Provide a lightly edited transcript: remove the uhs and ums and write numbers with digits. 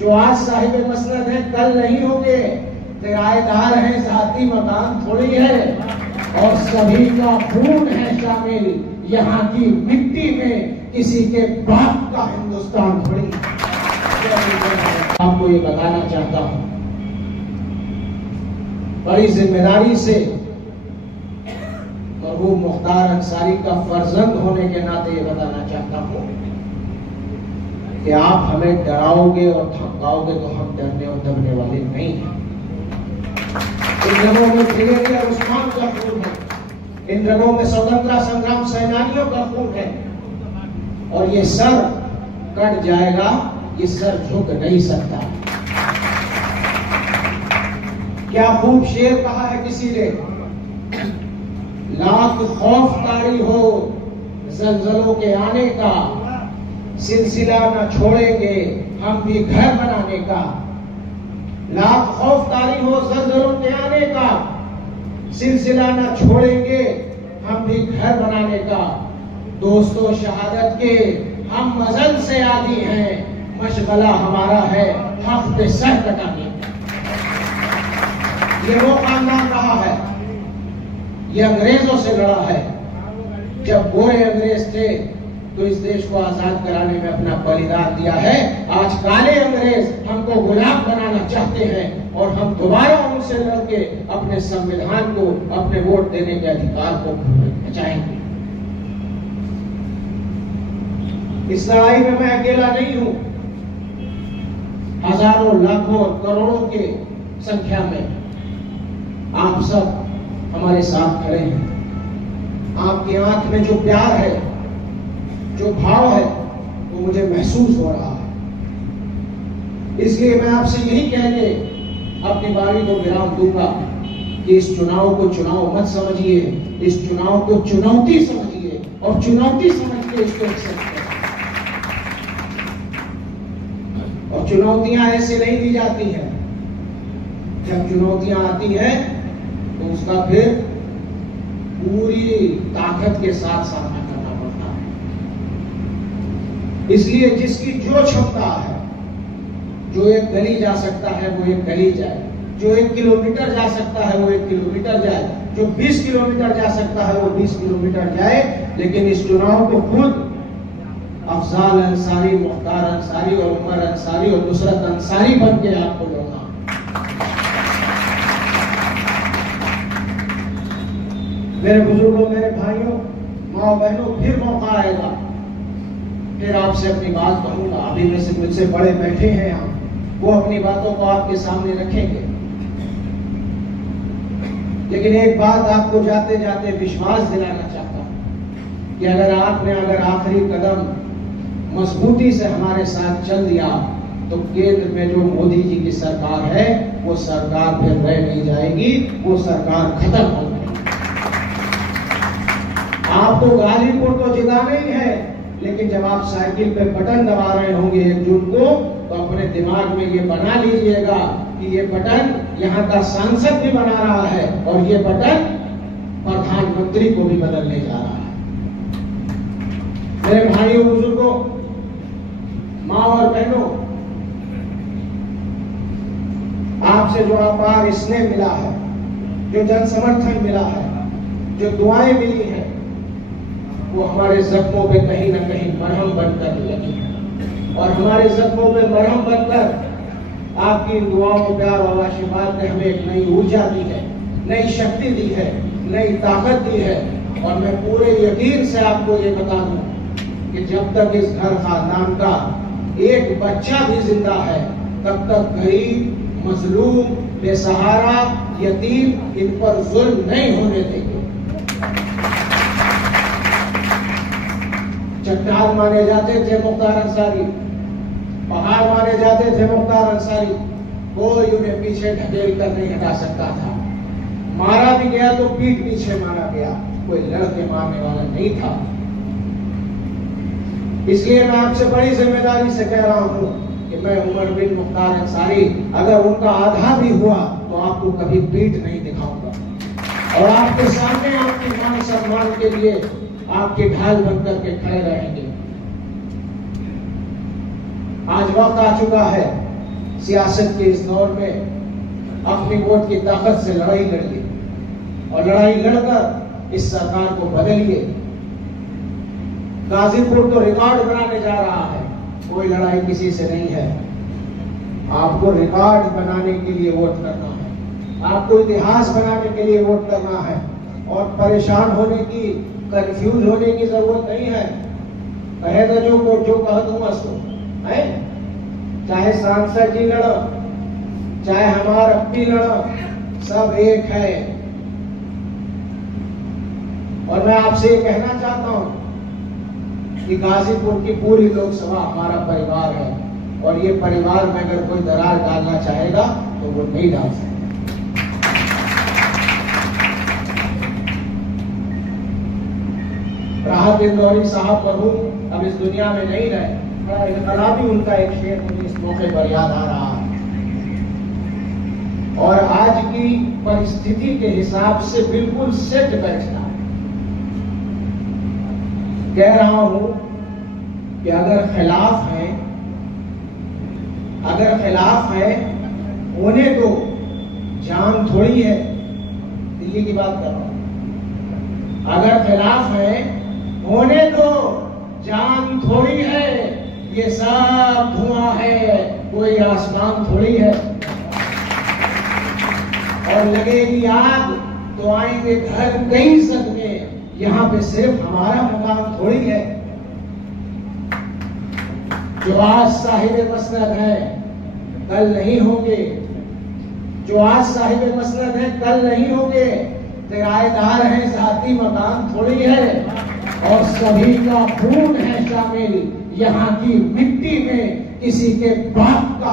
जो आज साहिब मसनद है कल नहीं होंगे, किराएदार है, ज़ाती मकान थोड़ी है, और सभी का खून है शामिल यहाँ की मिट्टी में, किसी के बाप का हिंदुस्तान थोड़ी। आपको ये बताना चाहता हूं बड़ी जिम्मेदारी से, मरहूम मुख्तार अंसारी का फर्जंद होने के नाते ये बताना चाहता हूं कि आप हमें डराओगे और धमकाओगे तो हम डरने और दबने वाले नहीं हैं। इन रगों में ब्रिगेडियर उस्मान का खून है, इन रगों में स्वतंत्रता संग्राम सेनानियों का खून है, और ये सर कट जाएगा, ये सर झुक नहीं सकता। क्या खूब शेर कहा है किसी ने, लाख खौफ तारी हो जलजलों के आने का, सिलसिला न छोड़ेंगे हम भी घर बनाने का। लाख खौफ तारी हो जलजलों के आने का, सिलसिला न छोड़ेंगे हम भी घर बनाने का। दोस्तों शहादत के हम मजल से आदी हैं, मशगला हमारा है हक पे सर कटाने। ये वो खानदान रहा है, ये अंग्रेजों से लड़ा है। जब गोरे अंग्रेज थे तो इस देश को आजाद कराने में अपना बलिदान दिया है। आज काले अंग्रेज हमको गुलाम बनाना चाहते हैं और हम दोबारा उनसे लड़के अपने संविधान को, अपने वोट देने के अधिकार को बचाएंगे। इस लड़ाई में मैं अकेला नहीं हूं, हजारों लाखों करोड़ों के संख्या में आप सब हमारे साथ खड़े हैं। आपकी आंख में जो प्यार है, जो भाव है, वो मुझे महसूस हो रहा है। इसलिए मैं आपसे यही कह के अपनी बारी को विराम दूंगा कि इस चुनाव को चुनाव मत समझिए, इस चुनाव को चुनौती समझिए और चुनौती समझ के इसको एक्सेप्ट करें। और चुनौतियां ऐसे नहीं दी जाती हैं, जब चुनौतियां आती हैं तो उसका फिर पूरी ताकत के साथ सामना करना पड़ता है। इसलिए जिसकी जो क्षमता है, जो एक गली जा सकता है वो एक गली जाए, जो 1 किलोमीटर जा सकता है वो 1 किलोमीटर जाए, जो 20 किलोमीटर जा सकता है वो 20 किलोमीटर जाए। लेकिन इस चुनाव को खुद अफजाल अंसारी, मुख्तार अंसारी और उमर अंसारी और नुसरत अंसारी बन के आपको लड़ना। मेरे बुजुर्गों, मेरे भाइयों, माँ बहनों, फिर मौका आएगा, फिर आपसे अपनी बात कहूंगा। अभी में से मुझसे बड़े बैठे हैं यहाँ, वो अपनी बातों को आपके सामने रखेंगे। लेकिन एक बात आपको जाते जाते विश्वास दिलाना चाहता हूं कि अगर आपने आखिरी कदम मजबूती से हमारे साथ चल दिया तो केंद्र में जो मोदी जी की सरकार है वो सरकार फिर रह नहीं जाएगी, वो सरकार खत्म हो जाएगी। आपको गाजीपुर तो जिताना ही है, लेकिन जब आप साइकिल पे बटन दबा रहे होंगे 1 जून को, तो अपने दिमाग में ये बना लीजिएगा कि ये बटन यहाँ का सांसद भी बना रहा है और ये बटन प्रधानमंत्री को भी बदलने जा रहा है। मेरे भाइयों, बुजुर्गों, माँ और बहनों, आपसे जो अपार स्नेह मिला है, जो जन समर्थन मिला है, जो दुआएं मिली हैं, वो हमारे जख्मों पे कहीं ना कहीं मरहम बनकर लगी है। और हमारे जख्मों पे मरहम बनकर आपकी दुआओं, प्यार और आशीर्वाद ने हमें एक नई ऊर्जा दी है, नई शक्ति दी है, नई ताकत दी है। और मैं पूरे यकीन से आपको ये बता दूं कि जब तक इस घर खानदान का एक बच्चा भी जिंदा है, तब तक गरीब, मजलूम, बेसहारा, यतीम, इन पर जुल्म नहीं होने देंगे। चट्टान माने जाते थे मुख्तार अंसारी, पहाड़ माने जाते थे मुख्तार अंसारी, कोई उन्हें पीछे ढकेल कर नहीं हटा सकता था। मारा भी गया तो पीठ पीछे मारा गया, कोई लड़के मारने वाला नहीं था। इसलिए मैं आपसे बड़ी जिम्मेदारी से कह रहा हूं कि मैं उमर बिन मुख्तार अंसारी, अगर उनका आधा भी हुआ तो आपको कभी पीठ नहीं दिखाऊंगा और आपके सामने आपके मान सम्मान के लिए आपके ढाल बनकर के खड़े रहेंगे। आज वक्त आ चुका है सियासत के इस दौर में अपनी वोट की ताकत से लड़ाई लड़िए और लड़ाई लड़कर इस सरकार को बदलिए। गाजीपुर तो रिकॉर्ड बनाने जा रहा है, कोई लड़ाई किसी से नहीं है। आपको रिकॉर्ड बनाने के लिए वोट करना है, आपको इतिहास बनाने के लिए वोट करना है और परेशान होने की, कंफ्यूज होने की जरूरत नहीं है। कहे तो जो कह दूंगा सो है, चाहे सांसद जी लड़ो, चाहे हमारा अपनी लड़ो, सब एक है। और मैं आपसे ये कहना चाहता हूं कि गाजीपुर की पूरी लोकसभा हमारा परिवार है और ये परिवार में अगर कोई दरार डालना चाहेगा तो वो नहीं डाल सकता। राहत इंदौरी साहब मरहूम अब इस दुनिया में नहीं रहे, बड़ा इनकलाबी उनका एक शेर मुझे इस मौके पर याद आ रहा है। और आज की परिस्थिति के हिसाब से बिल्कुल सेट बैठना है। कह रहा हूं कि अगर खिलाफ है होने दो, जान थोड़ी है। दिल्ली की बात कर रहा हूं। अगर खिलाफ है होने दो, जान थोड़ी है। ये सब धुआं है, कोई आसमान थोड़ी है। और लगेगी आग तो आएंगे घर कई सदमे, यहां पे सिर्फ हमारा मुकाम थोड़ी है। जो आज साहिब मसनद है कल नहीं होंगे, जो आज साहिब मसनद है कल नहीं होंगे। किराएदार है, जाती मकान थोड़ी है और सभी का खून है शामिल यहाँ की मिट्टी में, किसी के बाप का